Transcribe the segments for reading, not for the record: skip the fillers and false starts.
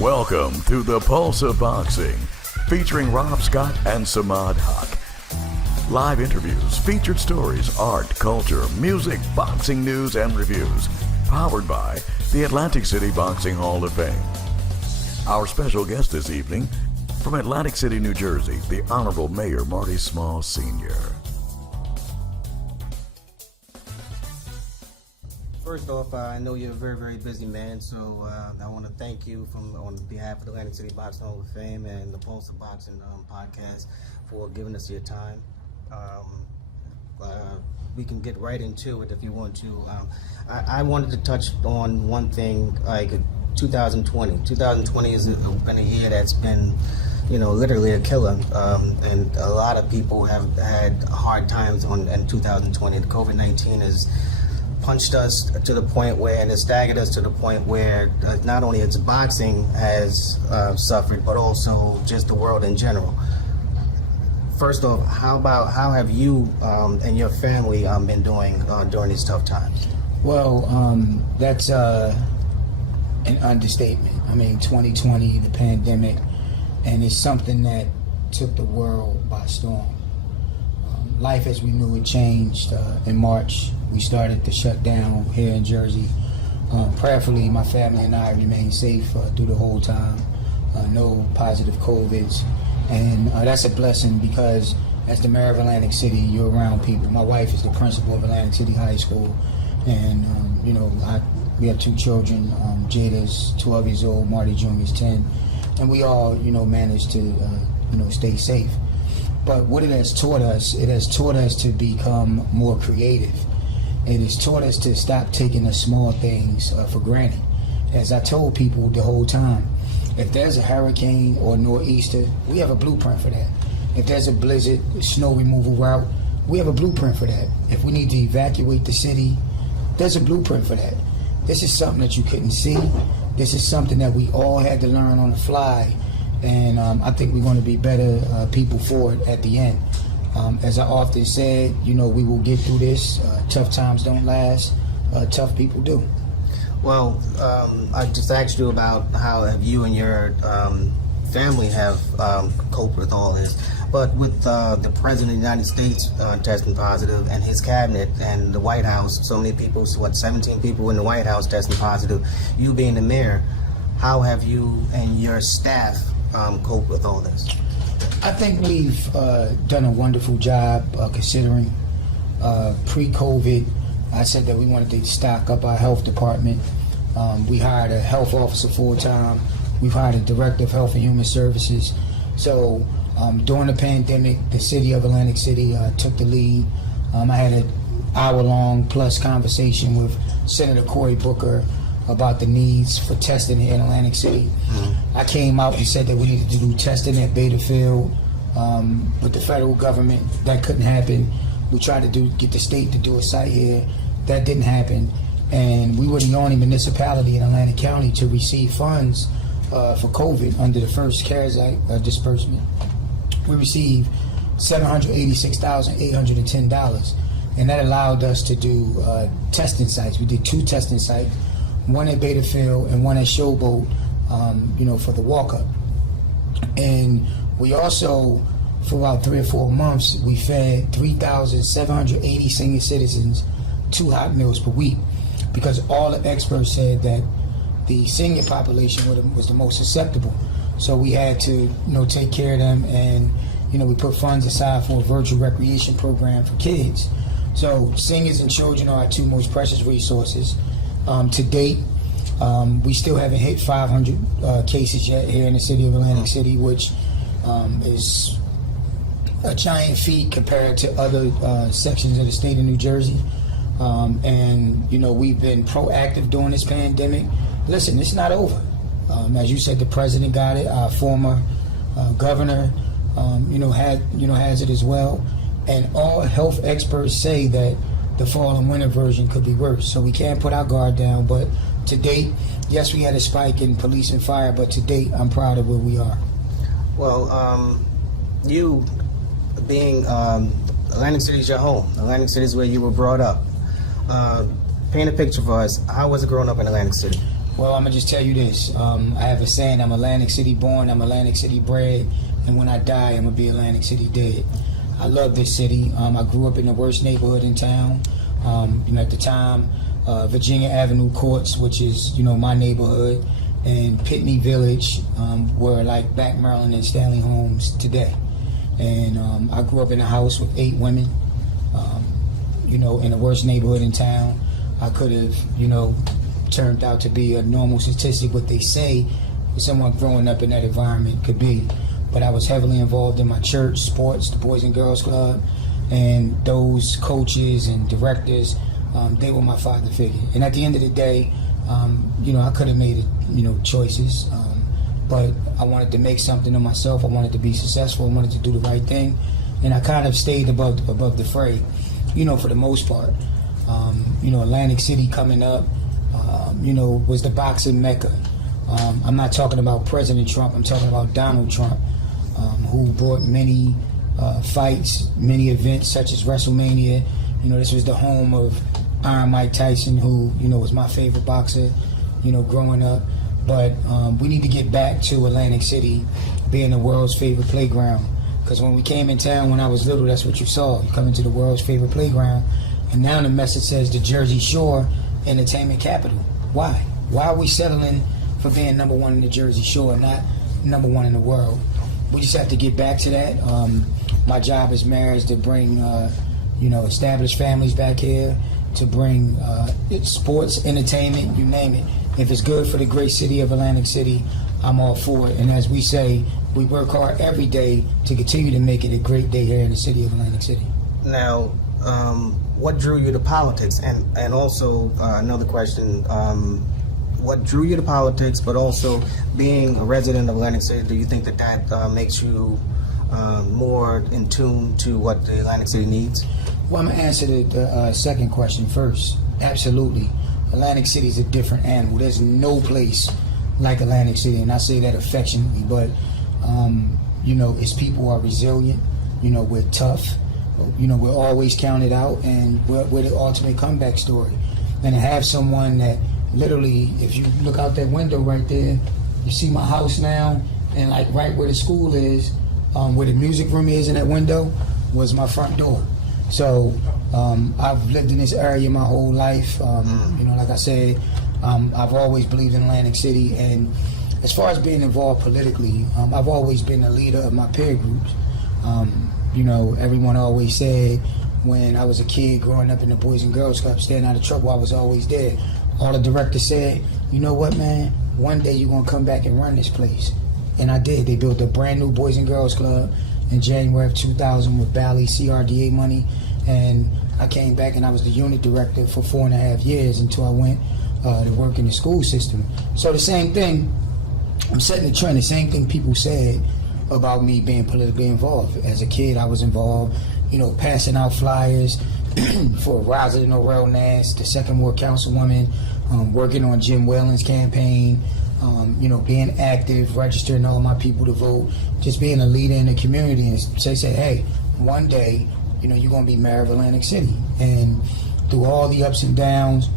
Welcome to the Pulse of Boxing, featuring Rob Scott and Samad Haq. Live interviews, featured stories, art, culture, music, boxing news, and reviews. Powered by the Atlantic City Boxing Hall of Fame. Our special guest this evening, from Atlantic City, New Jersey, the Honorable Mayor Marty Small Sr. First off, I know you're a very, very busy man, so I want to thank you on behalf of the Atlantic City Boxing Hall of Fame and the Pulse of Boxing podcast for giving us your time. We can get right into it if you want to. I wanted to touch on one thing, like 2020. 2020 has been a year that's been, literally a killer, and a lot of people have had hard times in 2020. The COVID-19 has punched us to the point where, and it staggered us to the point where not only its boxing has suffered, but also just the world in general. First off, how have you and your family been doing during these tough times? Well, that's an understatement. I mean, 2020, the pandemic, and it's something that took the world by storm. Life as we knew it changed in March. We started to shut down here in Jersey. Prayerfully, my family and I remained safe through the whole time. No positive COVIDs. And that's a blessing because as the mayor of Atlantic City, you're around people. My wife is the principal of Atlantic City High School. And, we have two children. Jada's 12 years old, Marty Jr. is 10. And we all, managed to, stay safe. But what it has taught us to become more creative. It has taught us to stop taking the small things for granted. As I told people the whole time, if there's a hurricane or nor'easter, we have a blueprint for that. If there's a blizzard, snow removal route, we have a blueprint for that. If we need to evacuate the city, there's a blueprint for that. This is something that you couldn't see. This is something that we all had to learn on the fly. And I think we're going to be better people for it at the end. As I often said, we will get through this. Tough times don't last. Tough people do. Well, I just asked you about how have you and your family have coped with all this. But with the President of the United States testing positive and his cabinet and the White House, so many people, 17 people in the White House testing positive, you being the mayor, how have you and your staff cope with all this? I think we've done a wonderful job considering pre-COVID. I said that we wanted to stock up our health department. We hired a health officer full-time. We've hired a director of health and human services. So during the pandemic, the city of Atlantic City took the lead. I had an hour-long plus conversation with Senator Cory Booker about the needs for testing in Atlantic City. I came out and said that we needed to do testing at Beta Field, but the federal government, that couldn't happen. We tried to get the state to do a site here. That didn't happen. And we were the only municipality in Atlantic County to receive funds for COVID under the first CARES Act disbursement. We received $786,810, and that allowed us to do testing sites. We did 2 testing sites, one at Beta Field and one at Showboat, for the walk-up. And we also, for about 3 or 4 months, we fed 3,780 senior citizens 2 hot meals per week, because all the experts said that the senior population was the most susceptible. So we had to, take care of them, and we put funds aside for a virtual recreation program for kids. So seniors and children are our 2 most precious resources. To date, we still haven't hit 500 cases yet here in the city of Atlantic City, which is a giant feat compared to other sections of the state of New Jersey. And we've been proactive during this pandemic. Listen, it's not over. As you said, the president got it. Our former governor, has it as well. And all health experts say that the fall and winter version could be worse. So we can't put our guard down. But to date, yes, we had a spike in police and fire, but to date, I'm proud of where we are. Well, you being Atlantic City is your home. Atlantic City is where you were brought up. Paint a picture for us. How was it growing up in Atlantic City? Well, I'm gonna just tell you this. I have a saying: I'm Atlantic City born, I'm Atlantic City bred, and when I die, I'm gonna be Atlantic City dead. I love this city. I grew up in the worst neighborhood in town. At the time, Virginia Avenue Courts, which is my neighborhood, and Pitney Village were like Back Maryland and Stanley Homes today. And I grew up in a house with 8 women. In the worst neighborhood in town. I could have, turned out to be a normal statistic, what they say someone growing up in that environment could be. But I was heavily involved in my church, sports, the Boys and Girls Club, and those coaches and directors, they were my father figure. And at the end of the day, I could have made choices, but I wanted to make something of myself. I wanted to be successful. I wanted to do the right thing, and I kind of stayed above the fray, for the most part. Atlantic City coming up, was the boxing mecca. I'm not talking about President Trump. I'm talking about Donald Trump, who brought many fights, many events such as WrestleMania. This was the home of Iron Mike Tyson, who, was my favorite boxer, growing up. But we need to get back to Atlantic City being the world's favorite playground. Because when we came in town when I was little, that's what you saw. You come into the world's favorite playground. And now the message says the Jersey Shore entertainment capital. Why? Why are we settling for being number 1 in the Jersey Shore, not number 1 in the world? We just have to get back to that. My job as mayor is to bring, established families back here, to bring sports, entertainment, you name it. If it's good for the great city of Atlantic City, I'm all for it. And as we say, we work hard every day to continue to make it a great day here in the city of Atlantic City. Now, what drew you to politics? And also, another question, what drew you to politics, but also being a resident of Atlantic City, do you think that makes you more in tune to what the Atlantic City needs? Well, I'm going to answer the second question first. Absolutely. Atlantic City is a different animal. There's no place like Atlantic City, and I say that affectionately, but, its people are resilient, we're tough, we're always counted out, and we're the ultimate comeback story. And to have someone that literally, if you look out that window right there, you see my house now, and like right where the school is, where the music room is in that window, was my front door. So I've lived in this area my whole life. Like I said, I've always believed in Atlantic City, and as far as being involved politically, I've always been a leader of my peer groups. Everyone always said when I was a kid growing up in the Boys and Girls Club, staying out of trouble, I was always there. All the directors said, you know what, man, one day you're going to come back and run this place. And I did. They built a brand new Boys and Girls Club in January of 2000 with Bally CRDA money. And I came back and I was the unit director for 4.5 years until I went to work in the school system. So the same thing, I'm setting the trend. The same thing people said about me being politically involved. As a kid, I was involved, passing out flyers for Rosalind O'Rell Nance, the second ward councilwoman, working on Jim Whalen's campaign, being active, registering all my people to vote, just being a leader in the community, and say, hey, one day, you're going to be mayor of Atlantic City. And through all the ups and downs,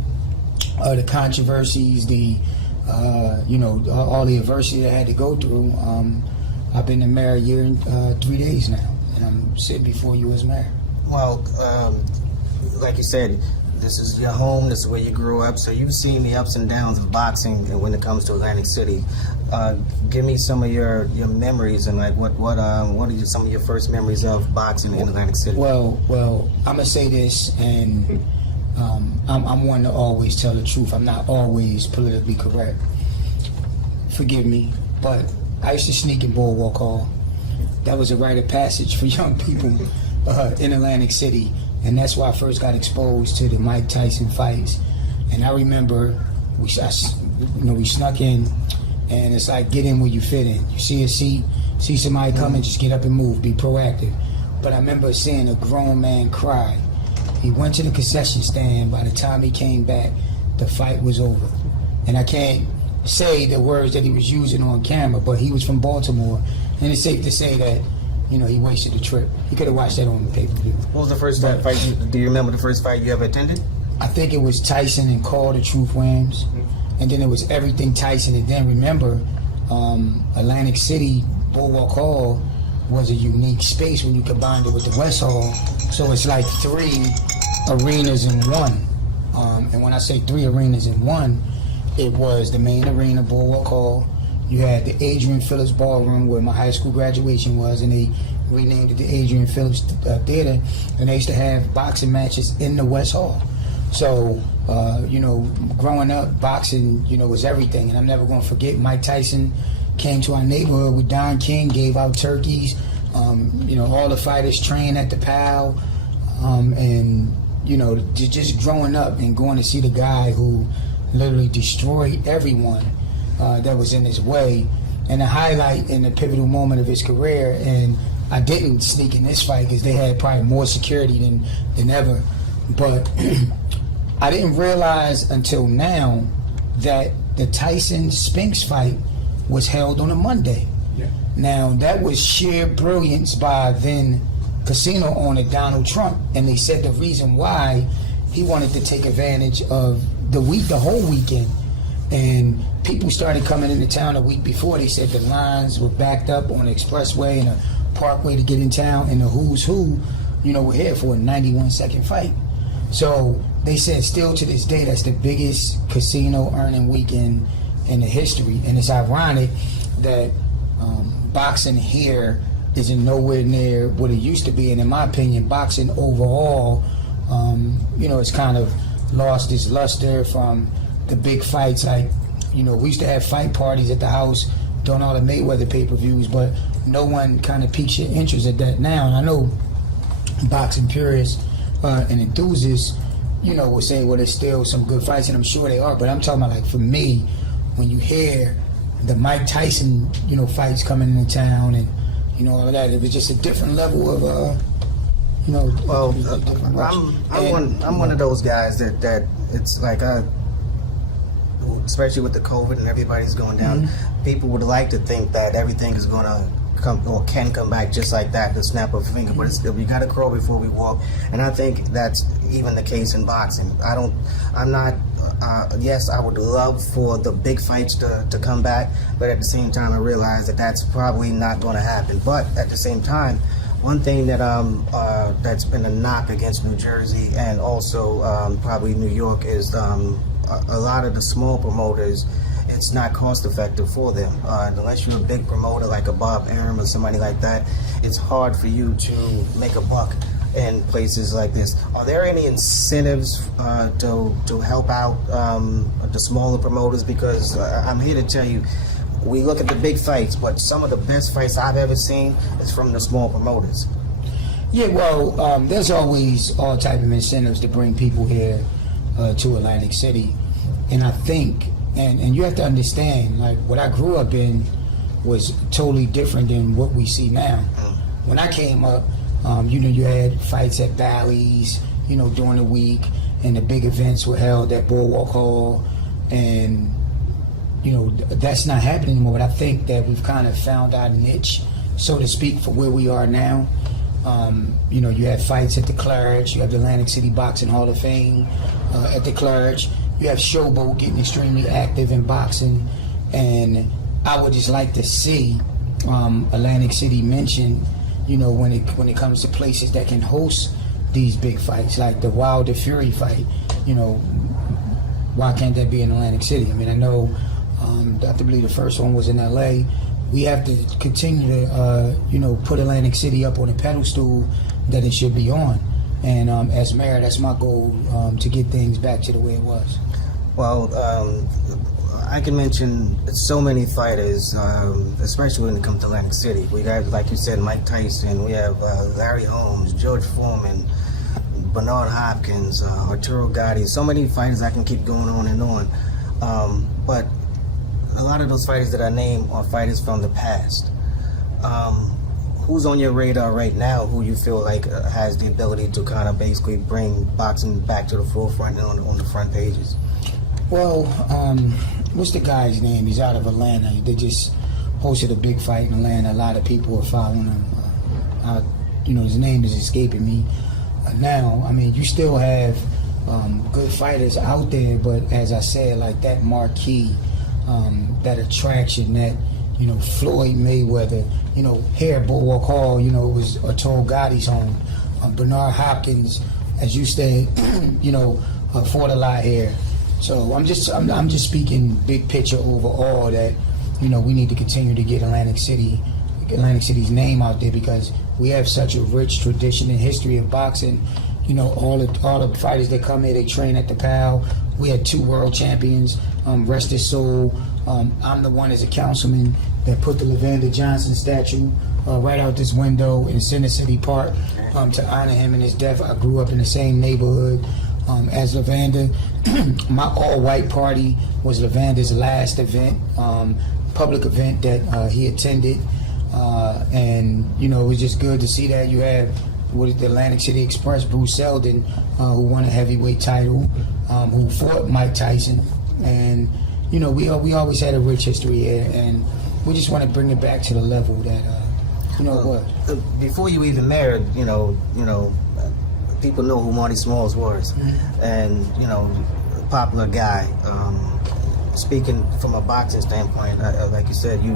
the controversies, all the adversity I had to go through, I've been the mayor a year and 3 days now, and I'm sitting before you as mayor. Well, like you said, this is your home, this is where you grew up, so you've seen the ups and downs of boxing when it comes to Atlantic City. Give me some of your memories, and like what are some of your first memories of boxing in Atlantic City? Well, I'm gonna say this, and I'm one to always tell the truth. I'm not always politically correct. Forgive me, but I used to sneak in Boardwalk Hall. That was a rite of passage for young people in Atlantic City, and that's why I first got exposed to the Mike Tyson fights. And I remember we snuck in, and it's like, get in where you fit in. You see a seat, see somebody coming, just get up and move, be proactive. But I remember seeing a grown man cry. He went to the concession stand. By the time he came back, the fight was over. And I can't say the words that he was using on camera, but he was from Baltimore, and it's safe to say that he wasted the trip. He could have watched that on the pay-per-view. What was the first fight? Do you remember the first fight you ever attended? I think it was Tyson and Carl the Truth Williams, and then it was everything Tyson. And then remember, Atlantic City Bulwark Hall was a unique space when you combined it with the West Hall. So it's like 3 arenas in one. And when I say 3 arenas in one, it was the main arena, Bulwark Hall. You had the Adrian Phillips Ballroom where my high school graduation was, and they renamed it the Adrian Phillips Theater. And they used to have boxing matches in the West Hall. So, growing up, boxing, was everything. And I'm never going to forget Mike Tyson came to our neighborhood with Don King, gave out turkeys. All the fighters trained at the PAL. And just growing up and going to see the guy who literally destroyed everyone that was in his way, and the highlight in the pivotal moment of his career. And I didn't sneak in this fight because they had probably more security than ever. But I didn't realize until now that the Tyson Spinks fight was held on a Monday. Yeah. Now, that was sheer brilliance by then casino owner Donald Trump, and they said the reason why he wanted to take advantage of the whole weekend. And people started coming into town a week before. They said the lines were backed up on the expressway and a parkway to get in town, and the who's who, were here for a 91-second fight. So they said still to this day that's the biggest casino earning weekend in the history. And it's ironic that boxing here isn't nowhere near what it used to be. And in my opinion, boxing overall, it's kind of lost its luster from the big fights. Like, we used to have fight parties at the house during all the Mayweather pay-per-views, but no one kind of piques your interest at that now. And I know boxing purists and enthusiasts, will say, well, there's still some good fights, and I'm sure they are, but I'm talking about, like, for me, when you hear the Mike Tyson, fights coming into town and, all of that, it was just a different level of, I'm one of those guys that it's like, especially with the COVID and everybody's going down, people would like to think that everything is going to come or can come back just like that, the snap of a finger. But we got to crawl before we walk, and I think that's even the case in boxing. Yes, I would love for the big fights to come back, but at the same time, I realize that that's probably not going to happen. But at the same time, one thing that that's been a knock against New Jersey and also probably New York is a lot of the small promoters, it's not cost effective for them. Unless you're a big promoter like a Bob Arum or somebody like that, it's hard for you to make a buck in places like this. Are there any incentives to help out the smaller promoters? Because I'm here to tell you, we look at the big fights, but some of the best fights I've ever seen is from the small promoters. Yeah, well, there's always all type of incentives to bring people here to Atlantic City. And I think, and you have to understand, like, what I grew up in was totally different than what we see now. When I came up, you had fights at Bally's, during the week, and the big events were held at Bulwark Hall, and that's not happening anymore. But I think that we've kind of found our niche, so to speak, for where we are now. You have fights at the Claridge, you have the Atlantic City Boxing Hall of Fame at the Claridge, you have Showboat getting extremely active in boxing, and I would just like to see Atlantic City mentioned, when it comes to places that can host these big fights, like the Wilder Fury fight. Why can't that be in Atlantic City? I mean, I know, I believe the first one was in LA. We have to continue to, put Atlantic City up on a pedestal that it should be on. And as mayor, that's my goal, to get things back to the way it was. Well, I can mention so many fighters, especially when it comes to Atlantic City. We have, like you said, Mike Tyson. We have Larry Holmes, George Foreman, Bernard Hopkins, Arturo Gatti. So many fighters, I can keep going on and on. But a lot of those fighters that I named are fighters from the past. Who's on your radar right now who you feel like has the ability to kind of basically bring boxing back to the forefront and on the front pages? Well, what's the guy's name? He's out of Atlanta. They just hosted a big fight in Atlanta. A lot of people are following him. His name is escaping me now. I mean, you still have good fighters out there, but as I said, like that marquee, that attraction, that Floyd Mayweather, here at Boardwalk Hall, it was Arturo Gotti's home. Bernard Hopkins, as you said, fought a lot here. So I'm just speaking big picture overall that we need to continue to get Atlantic City's name out there, because we have such a rich tradition and history of boxing. All the fighters that come here, they train at the PAL. We had 2 world champions, rest his soul. I'm the one as a councilman that put the Levander Johnson statue right out this window in Center City Park to honor him in his death. I grew up in the same neighborhood as Levander. My all-white party was Levander's last event, public event that he attended. And it was just good to see that. You have with the Atlantic City Express, Bruce Seldon, who won a heavyweight title, who fought Mike Tyson, and we always had a rich history here, and we just want to bring it back to the level that before you even married, people know who Marty Smalls was, and a popular guy. Speaking from a boxing standpoint, like you said, you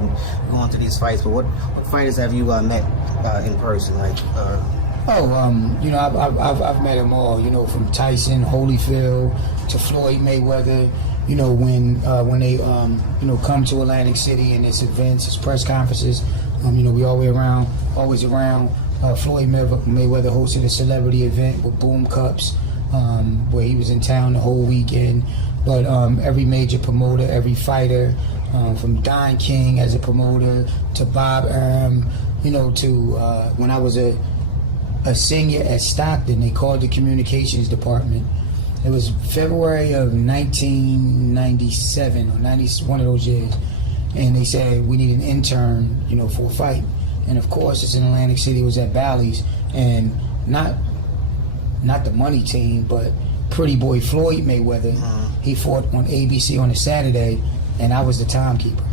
going to these fights, but what fighters have you met in person? I've met them all. From Tyson, Holyfield to Floyd Mayweather. When they come to Atlantic City and its events, its press conferences. We always around. Floyd Mayweather hosted a celebrity event with Boom Cups, where he was in town the whole weekend. But every major promoter, every fighter, from Don King as a promoter to Bob to when I was a senior at Stockton, they called the communications department. It was February of 1997 or 90, one of those years, and they said we need an intern, for a fight. And of course, it's in Atlantic City. It was at Bally's, and not the money team, but Pretty Boy Floyd Mayweather. He fought on ABC on a Saturday, and I was the timekeeper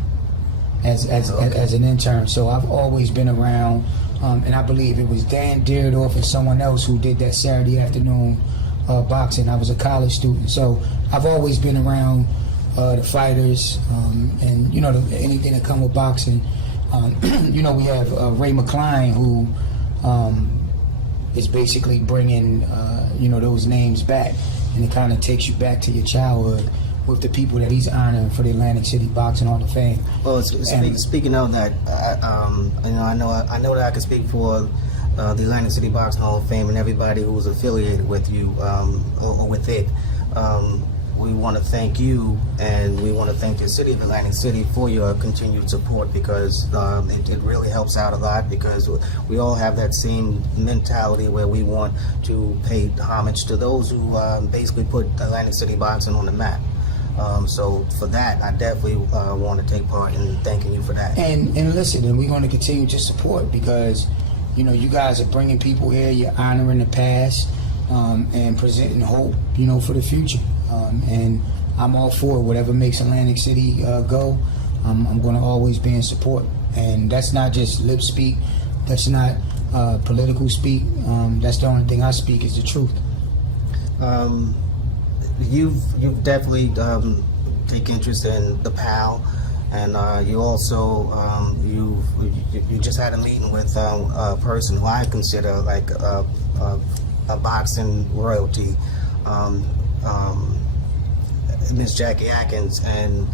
as an intern. So I've always been around, and I believe it was Dan Deardorff and someone else who did that Saturday afternoon boxing. I was a college student, so I've always been around the fighters, and anything that come with boxing. We have Ray McCline, who is basically bringing those names back, and it kind of takes you back to your childhood with the people that he's honoring for the Atlantic City Boxing Hall of Fame. Well, speaking of that, I know that I can speak for the Atlantic City Boxing Hall of Fame and everybody who's affiliated with you or with it. We want to thank you, and we want to thank the city of Atlantic City for your continued support, because it really helps out a lot, because we all have that same mentality where we want to pay homage to those who basically put Atlantic City boxing on the map. So for that, I definitely want to take part in thanking you for that. And listen, and we're going to continue to support, because you guys are bringing people here, you're honoring the past, and presenting hope, for the future. And I'm all for whatever makes Atlantic City go. I'm going to always be in support, and that's not just lip speak. That's not political speak. That's the only thing I speak is the truth. You've definitely take interest in the PAL, and you also you just had a meeting with a person who I consider like a boxing royalty. Miss Jackie Atkins, and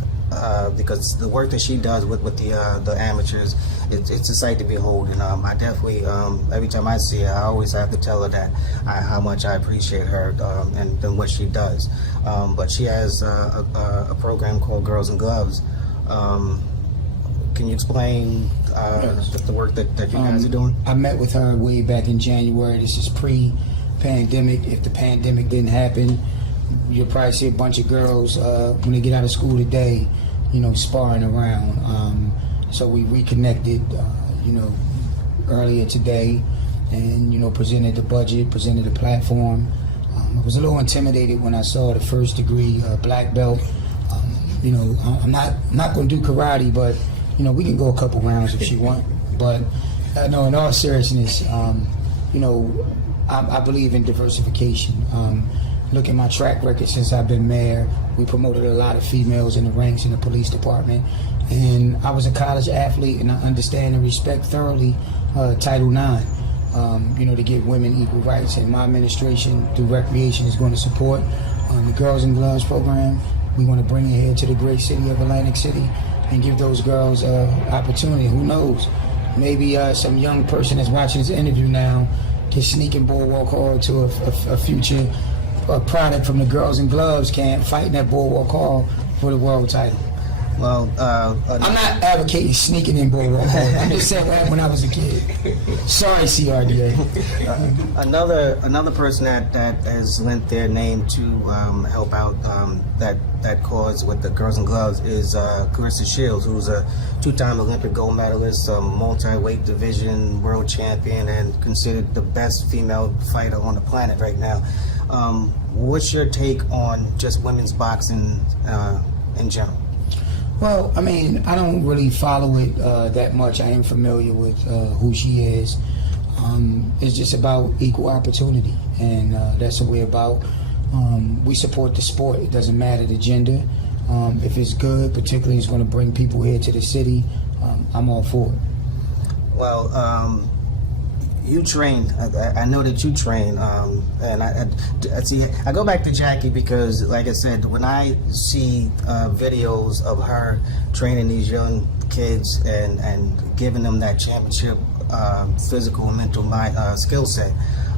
because the work that she does with the amateurs, it's a sight to behold. And I definitely, every time I see her, I always have to tell her that how much I appreciate her and what she does. But she has a program called Girls and Gloves. Can you explain the work that you guys are doing? I met with her way back in January. This is pre-pandemic. If the pandemic didn't happen, you'll probably see a bunch of girls when they get out of school today, sparring around. So we reconnected, earlier today, and presented the budget, presented the platform. I was a little intimidated when I saw the first degree black belt. I'm not going to do karate, but we can go a couple rounds if she want. But no, in all seriousness, I believe in diversification. look at my track record since I've been mayor. We promoted a lot of females in the ranks in the police department. And I was a college athlete, and I understand and respect thoroughly Title IX, to give women equal rights. And my administration, through recreation, is going to support the Girls and Gloves program. We want to bring it here to the great city of Atlantic City and give those girls opportunity. Who knows? Maybe some young person that's watching this interview now can sneak in Boardwalk Hall to a future product from the Girls and Gloves camp, fighting at Boardwalk Hall for the world title. Well, I'm not advocating sneaking in Boardwalk Hall. I'm just saying what happened when I was a kid. Sorry, CRDA. Another person that has lent their name to help out that cause with the Girls and Gloves is Clarissa Shields, who's a two-time Olympic gold medalist, a multi-weight division world champion, and considered the best female fighter on the planet right now. What's your take on just women's boxing in general? Well, I mean, I don't really follow it that much. I am familiar with who she is. It's just about equal opportunity, and that's what we're about. We support the sport. It doesn't matter the gender. If it's good, particularly it's going to bring people here to the city, I'm all for it. Well, you train. I know that you train, and I see. I go back to Jackie because, like I said, when I see videos of her training these young kids and giving them that championship physical and mental skill set,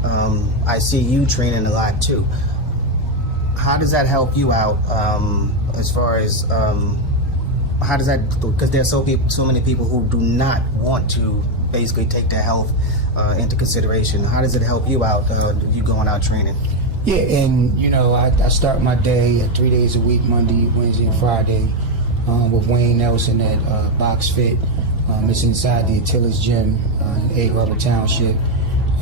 I see you training a lot too. How does that help you out as far as how does that? Because there's so many people who do not want to basically take their health into consideration. How does it help you out, you going out training? Yeah, and I start my day 3 days a week, Monday, Wednesday, and Friday, with Wayne Nelson at Box Fit. It's inside the Attila's Gym in Egg Harbor Township.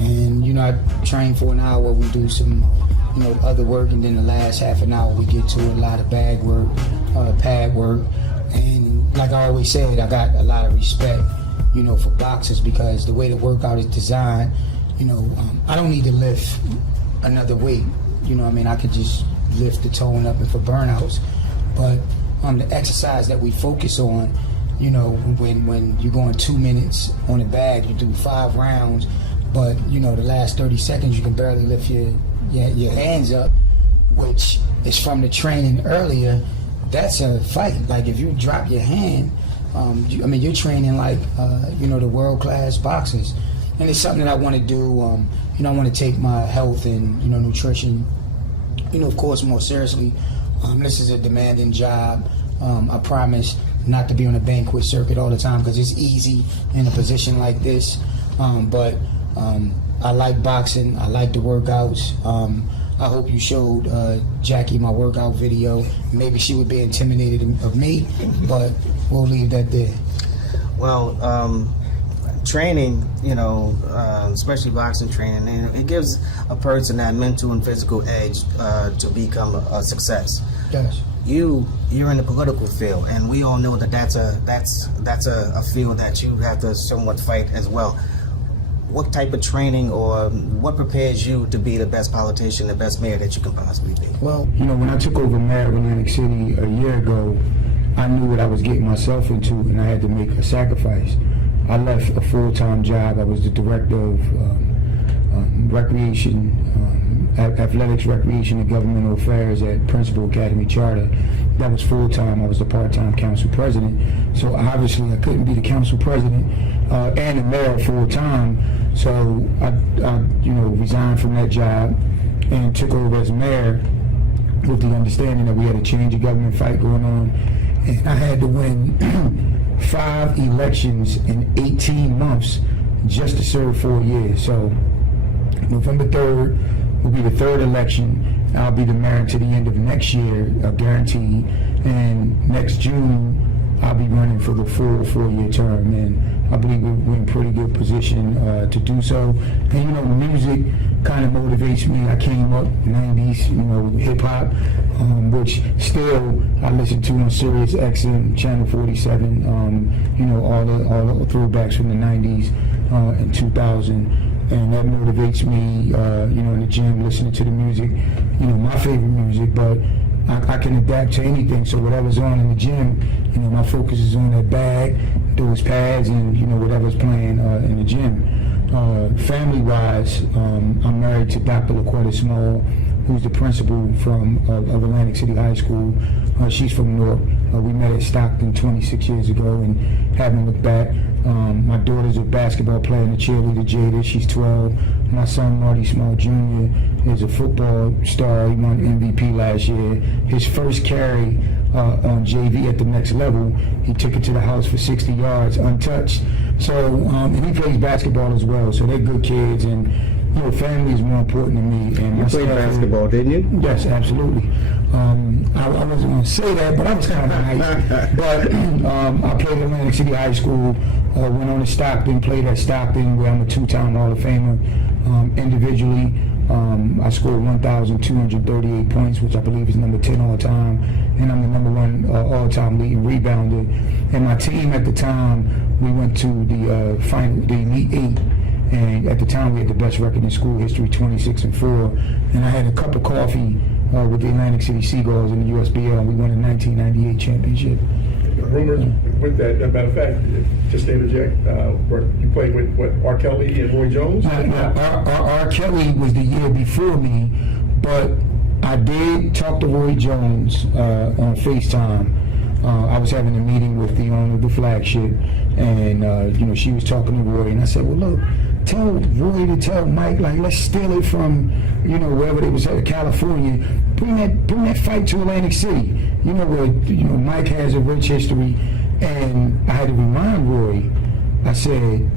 And, I train for an hour. We do some, other work, and then the last half an hour we get to a lot of bag work, pad work. And like I always said, I got a lot of respect for boxers, because the way the workout is designed, I don't need to lift another weight. I could just lift the tone up and for burnouts. But the exercise that we focus on, when you're going 2 minutes on the bag, you do 5 rounds, but the last 30 seconds you can barely lift your hands up, which is from the training earlier. That's a fight. Like if you drop your hand, you're training like, the world-class boxers. And it's something that I want to do. I want to take my health and, nutrition, of course, more seriously. This is a demanding job. I promise not to be on a banquet circuit all the time, because it's easy in a position like this. But I like boxing. I like the workouts. I hope you showed Jackie my workout video. Maybe she would be intimidated of me, but we'll leave that there. Well, training, especially boxing training, it gives a person that mental and physical edge to become a success. Yes. You're in the political field, and we all know that's a field that you have to somewhat fight as well. What type of training or what prepares you to be the best politician, the best mayor that you can possibly be? Well, when I took over mayor of Atlantic City a year ago, I knew what I was getting myself into, and I had to make a sacrifice. I left a full-time job. I was the director of athletics, recreation, and governmental affairs at Principal Academy Charter. That was full-time. I was the part-time council president. So obviously I couldn't be the council president and the mayor full-time. So I resigned from that job and took over as mayor with the understanding that we had a change of government fight going on. And I had to win 5 elections in 18 months just to serve 4 years. So November 3rd will be the 3rd election. I'll be the mayor until the end of next year, guaranteed. And next June, I'll be running for the full 4-year term. And I believe we're in pretty good position to do so. And music kind of motivates me. I came up 90s, hip hop, which still I listen to on Sirius XM, Channel 47. All the throwbacks from the 90s and 2000. and that motivates me, in the gym, listening to the music, my favorite music, but I can adapt to anything, so whatever's on in the gym, my focus is on that bag, those pads, and, whatever's playing in the gym. Family-wise, I'm married to Dr. LaQuetta Small, who's the principal of Atlantic City High School. She's from Newark. We met at Stockton 26 years ago and haven't looked back. My daughter's a basketball player and a cheerleader, Jada. She's 12. My son, Marty Small Jr., is a football star. He won MVP last year. His first carry on JV at the next level, he took it to the house for 60 yards untouched. So, and he plays basketball as well. So they're good kids, and family is more important to me. And you played basketball, didn't you? Yes, absolutely. I wasn't going to say that, but I was kind of nice. But I played at Atlantic City High School, went on to Stockton, played at Stockton, where I'm a two-time Hall of Famer. Individually, I scored 1,238 points, which I believe is number 10 all-time, and I'm the number 1 all-time leading rebounder. And my team at the time, we went to the Elite Eight. And at the time, we had the best record in school history, 26-4. And I had a cup of coffee with the Atlantic City Seagulls in the USBL, and we won a 1998 championship. Rumors with that, as a matter of fact, just to interject, you played with R. Kelly and Roy Jones? R. Kelly was the year before me, but I did talk to Roy Jones on FaceTime. I was having a meeting with the owner of the flagship, and she was talking to Roy, and I said, well, look, tell Roy to tell Mike, like, let's steal it from, wherever they was at, California. Bring that fight to Atlantic City. Where, Mike has a rich history. And I had to remind Roy, I said,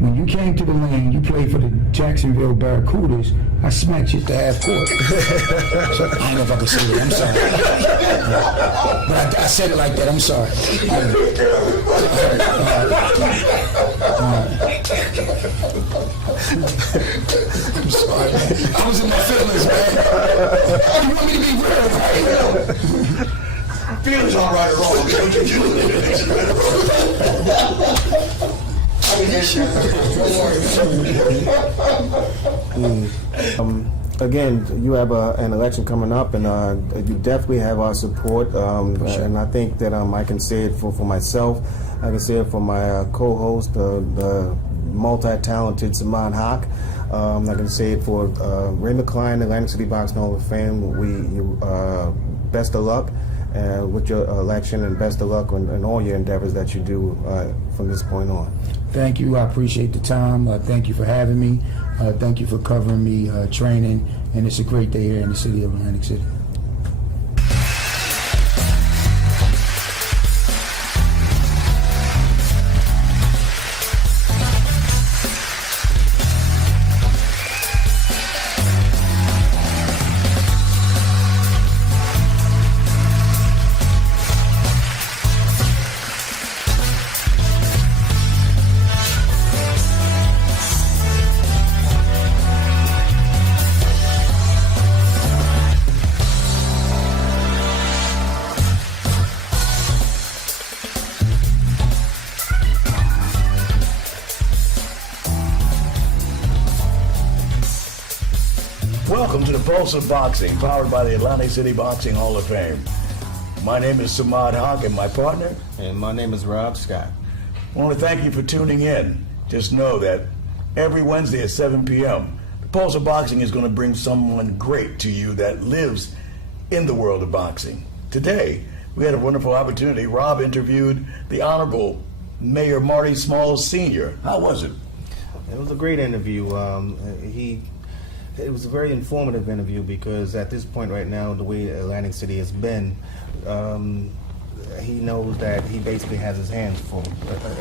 when you came to the lane, you played for the Jacksonville Barracudas, I smacked you to half court. So, I don't know if I can say that, I'm sorry. But I said it like that, I'm sorry. I'm sorry, man. I was in my feelings, man. You want me to be real, right? Feelings all right or wrong. Again, you have an election coming up, and you definitely have our support. And I think that I can say it for myself. I can say it for my co-host, the multi-talented Samad Haq. I can say it for Ray McCline, Atlantic City Boxing Hall of Fame. Best of luck with your election, and best of luck in all your endeavors that you do from this point on. Thank you. I appreciate the time. Thank you for having me. Thank you for covering me, training, and it's a great day here in the city of Atlantic City. Welcome to the Pulse of Boxing, powered by the Atlantic City Boxing Hall of Fame. My name is Samad Haq, and my partner? And my name is Rob Scott. I want to thank you for tuning in. Just know that every Wednesday at 7 p.m., the Pulse of Boxing is going to bring someone great to you that lives in the world of boxing. Today, we had a wonderful opportunity. Rob interviewed the Honorable Mayor Marty Smalls Sr. How was it? It was a great interview. It was a very informative interview because at this point right now, the way Atlantic City has been, he knows that he basically has his hands full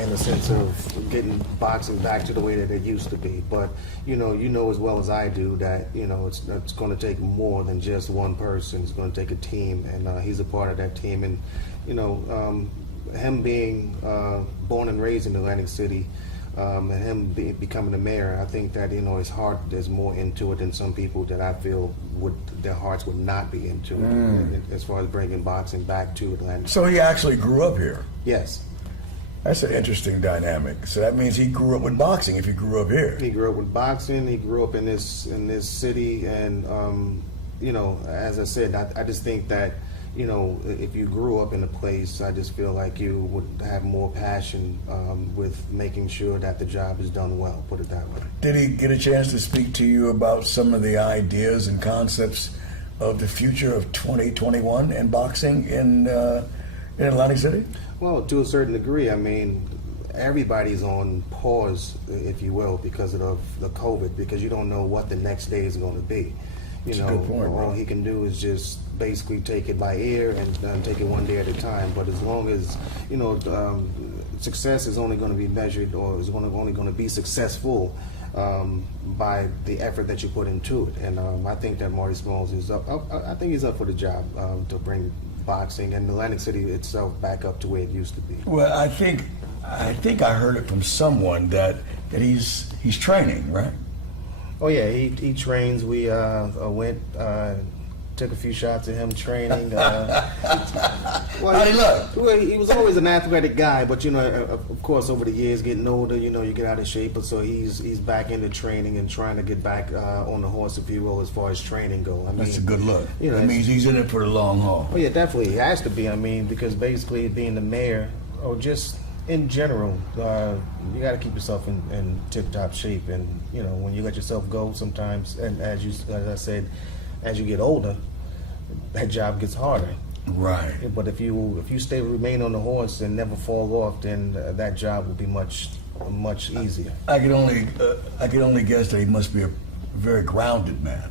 in the sense of getting boxing back to the way that it used to be. But you know as well as I do that it's going to take more than just one person. It's going to take a team, and he's a part of that team. And him being born and raised in Atlantic City. And him becoming the mayor, I think that his heart, there's more into it than some people that I feel their hearts would not be into it, as far as bringing boxing back to Atlanta. So he actually grew up here? Yes. That's an interesting dynamic. So that means he grew up with boxing if he grew up here. He grew up with boxing. He grew up in this city, and you know, as I said, I just think that, you know, if you grew up in a place, I just feel like you would have more passion with making sure that the job is done well. Put it that way. Did he get a chance to speak to you about some of the ideas and concepts of the future of 2021 and boxing in Atlantic City? Well, to a certain degree, I mean, everybody's on pause, if you will, because of the COVID, because you don't know what the next day is going to be. You That's know, a good point, all bro. he can do is just basically take it by ear and take it one day at a time. But as long as, you know, success is only going to be measured, or is only going to be successful by the effort that you put into it. And I think that Marty Smalls is up. I think he's up for the job to bring boxing and Atlantic City itself back up to where it used to be. Well, I think I heard it from someone that he's training, right? Oh yeah, he trains. We went, took a few shots at him training. Well, How'd he look? Well, he was always an athletic guy, but you know, of course, over the years, getting older, you know, you get out of shape. But so he's back into training and trying to get back on the horse, if you will, as far as training go. I mean, That's a good look. You know, That means he's in it for the long haul. Oh yeah, definitely, he has to be. I mean, because basically being the mayor, or just in general, you got to keep yourself in tip-top shape. And you know, when you let yourself go, sometimes, and as I said, as you get older, that job gets harder. Right. But if you remain on the horse and never fall off, then that job will be much easier. I can only guess that he must be a very grounded man.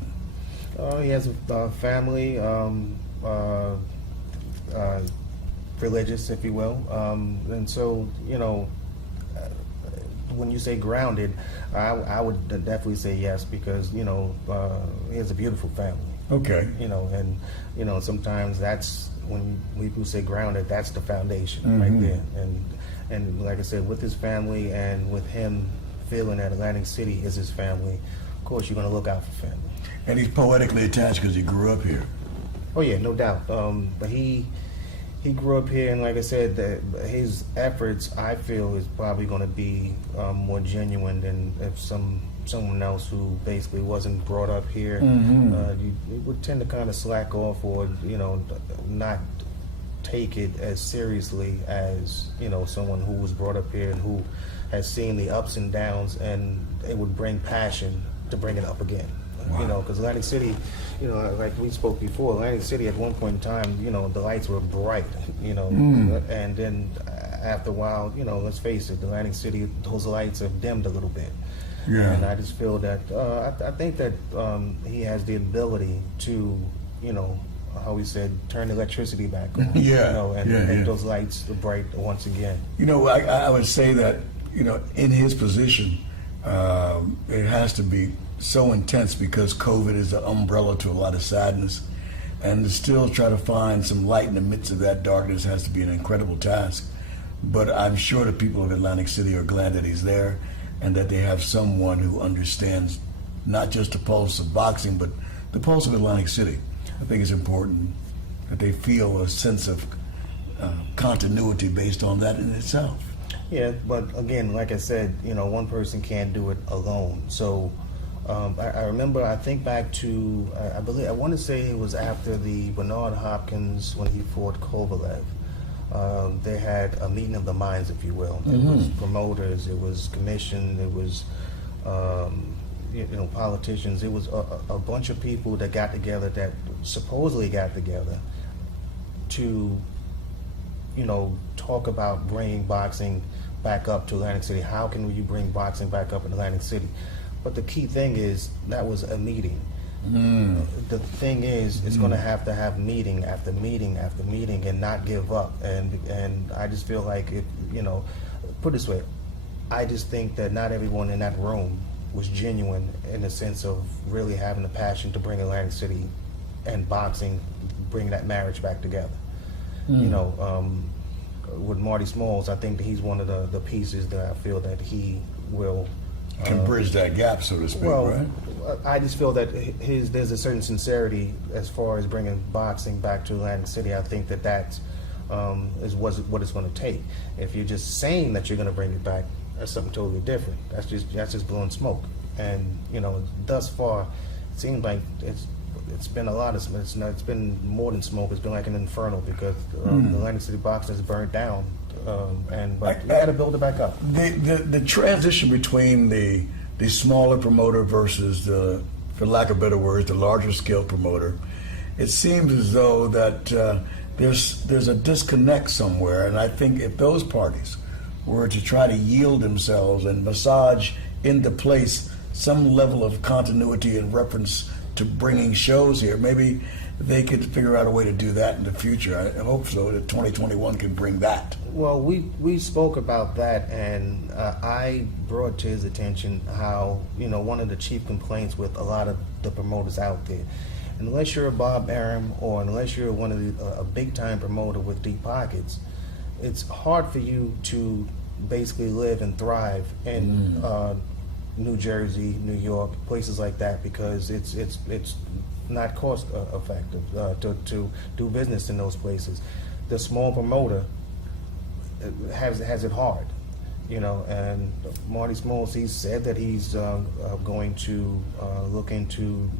He has a family, religious, if you will, and so, you know, when you say grounded, I would definitely say yes, because you know, he has a beautiful family. Okay. You know, and you know, sometimes that's when people say grounded, that's the foundation right there. And like I said, with his family and with him feeling that Atlantic City is his family, of course you're going to look out for family. And he's poetically attached because he grew up here. Oh yeah, no doubt. But he grew up here, and like I said, his efforts, I feel, is probably going to be more genuine than if someone else who basically wasn't brought up here. You would tend to kind of slack off, or you know, not take it as seriously as, you know, someone who was brought up here and who has seen the ups and downs, and it would bring passion to bring it up again. Wow. You know, because Atlantic City, you know, like we spoke before, Atlantic City at one point in time, you know, the lights were bright, you know, and then after a while, you know, let's face it, Atlantic City, those lights have dimmed a little bit. Yeah. And I just feel that, I think that he has the ability to, you know, how we said, turn the electricity back on, Yeah, you know, and yeah, make yeah. those lights bright once again. You know, I would say that, you know, in his position, it has to be so intense because COVID is an umbrella to a lot of sadness. And to still try to find some light in the midst of that darkness has to be an incredible task. But I'm sure the people of Atlantic City are glad that he's there and that they have someone who understands not just the pulse of boxing, but the pulse of Atlantic City. I think it's important that they feel a sense of continuity based on that in itself. Yeah, but again, like I said, you know, one person can't do it alone. So I remember, I think back to, I want to say it was after the Bernard Hopkins, when he fought Kovalev. They had a meeting of the minds, if you will. It was promoters, it was commission, it was you know, politicians. It was a bunch of people that got together, that supposedly got together to, you know, talk about bringing boxing back up to Atlantic City. How can you bring boxing back up in Atlantic City? But the key thing is, that was a meeting. The thing is, it's going to have meeting after meeting after meeting and not give up. And I just feel like, if, you know, put it this way, I just think that not everyone in that room was genuine in the sense of really having the passion to bring Atlantic City and boxing, bring that marriage back together. You know, with Marty Smalls, I think that he's one of the pieces that I feel that he will Can bridge that gap, so to speak, well, right? I just feel that there's a certain sincerity as far as bringing boxing back to Atlantic City. I think that that's is what it's going to take. If you're just saying that you're going to bring it back, that's something totally different. That's just blowing smoke. And thus far, it seems like it's been a lot of it's been more than smoke. It's been like an inferno because the Atlantic City Boxing is burnt down, but you got to build it back up. The transition between the smaller promoter versus the, for lack of better words, the larger scale promoter, it seems as though that there's a disconnect somewhere, and I think if those parties were to try to yield themselves and massage into place some level of continuity in reference to bringing shows here, maybe they could figure out a way to do that in the future. I hope so, that 2021 can bring that. Well, we spoke about that, and I brought to his attention how, one of the chief complaints with a lot of the promoters out there, unless you're a Bob Arum or unless you're one of a big-time promoter with deep pockets, it's hard for you to basically live and thrive in New Jersey, New York, places like that, because it's not cost effective to do business in those places. The small promoter has it hard, and Marty Smalls, he said that he's going to look into,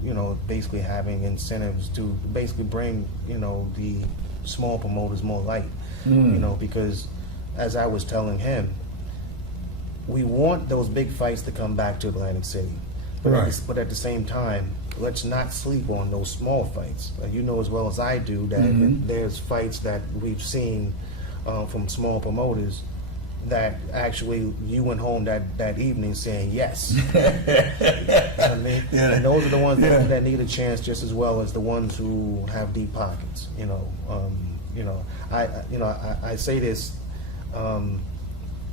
basically having incentives to basically bring, the small promoters more light, because as I was telling him, we want those big fights to come back to Atlantic City, but at the same time, let's not sleep on those small fights. You know as well as I do that there's fights that we've seen from small promoters that actually you went home that evening saying yes. I mean, and those are the ones that need a chance just as well as the ones who have deep pockets. I say this.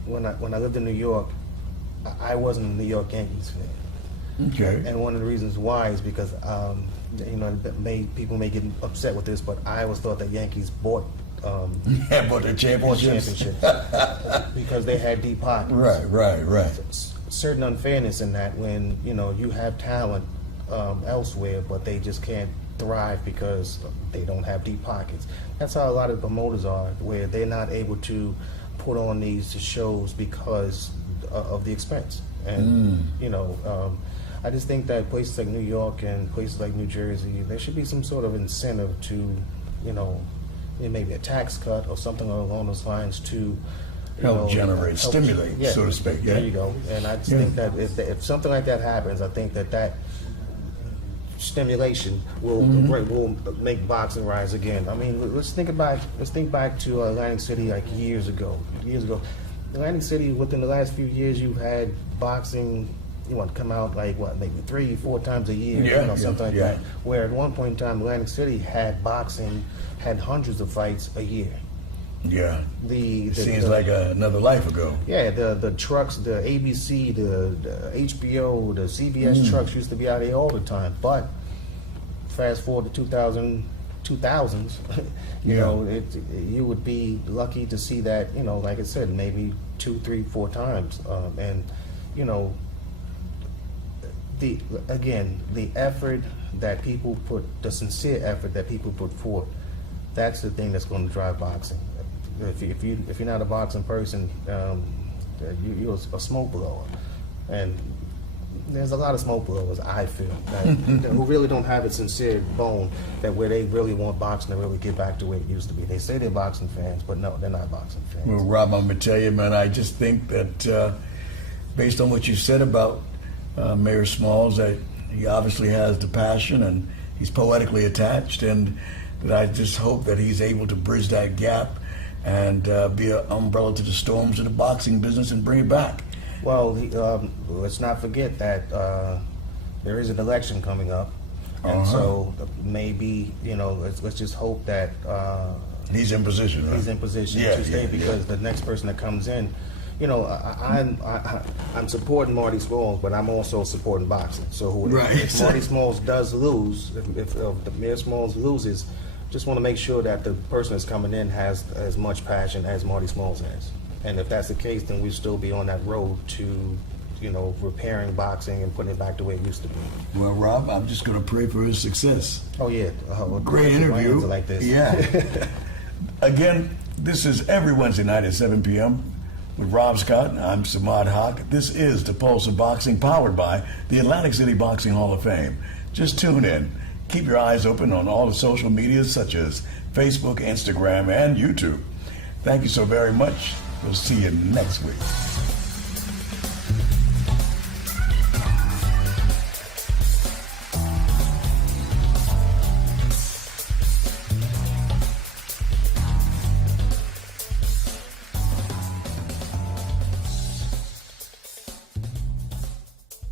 When I lived in New York, I wasn't a New York Yankees fan. Okay. And one of the reasons why is because people may get upset with this, but I always thought that Yankees bought but the championships. because they had deep pockets. Right. Certain unfairness in that when you have talent elsewhere, but they just can't thrive because they don't have deep pockets. That's how a lot of promoters are, where they're not able to put on these shows because of the expense. And I just think that places like New York and places like New Jersey, there should be some sort of incentive to, maybe a tax cut or something along those lines to help stimulate, so to speak. There you go. And I just think that if something like that happens, I think that stimulation will make boxing rise again. I mean, let's think back to Atlantic City like years ago. Atlantic City, within the last few years, you've had boxing. You want to come out like maybe 3-4 times a year, something like that. Where at one point in time, Atlantic City had boxing, had hundreds of fights a year. Yeah. Seems like another life ago. Yeah, the trucks, the ABC, the HBO, the CBS trucks used to be out there all the time. But fast forward to 2000s, you would be lucky to see that, like I said, maybe 2, 3, 4 times. The effort that people put, the sincere effort that people put forth, that's the thing that's going to drive boxing. If you're not a boxing person, you're a smoke blower, and there's a lot of smoke blowers, I feel, who really don't have a sincere bone that where they really want boxing to really get back to where it used to be. They say they're boxing fans, but no, they're not boxing fans. Well, Rob, I'm gonna tell you, man, I just think that based on what you said about Mayor Smalls, that he obviously has the passion and he's poetically attached, and that I just hope that he's able to bridge that gap and be an umbrella to the storms of the boxing business and bring it back. Well, let's not forget that there is an election coming up, and so maybe let's just hope that he's in position. Right? He's in position to stay because the next person that comes in, I'm supporting Marty Smalls, but I'm also supporting boxing. So if Marty Smalls does lose, if the Mayor Smalls loses, just want to make sure that the person that's coming in has as much passion as Marty Smalls has. And if that's the case, then we'll still be on that road to, repairing boxing and putting it back the way it used to be. Well, Rob, I'm just going to pray for his success. Oh, yeah. Great interview. Like this. Yeah. Again, This is every Wednesday night at 7 p.m. with Rob Scott. I'm Samad Haq. This is the Pulse of Boxing, powered by the Atlantic City Boxing Hall of Fame. Just tune in. Keep your eyes open on all the social medias such as Facebook, Instagram, and YouTube. Thank you so very much. We'll see you next week.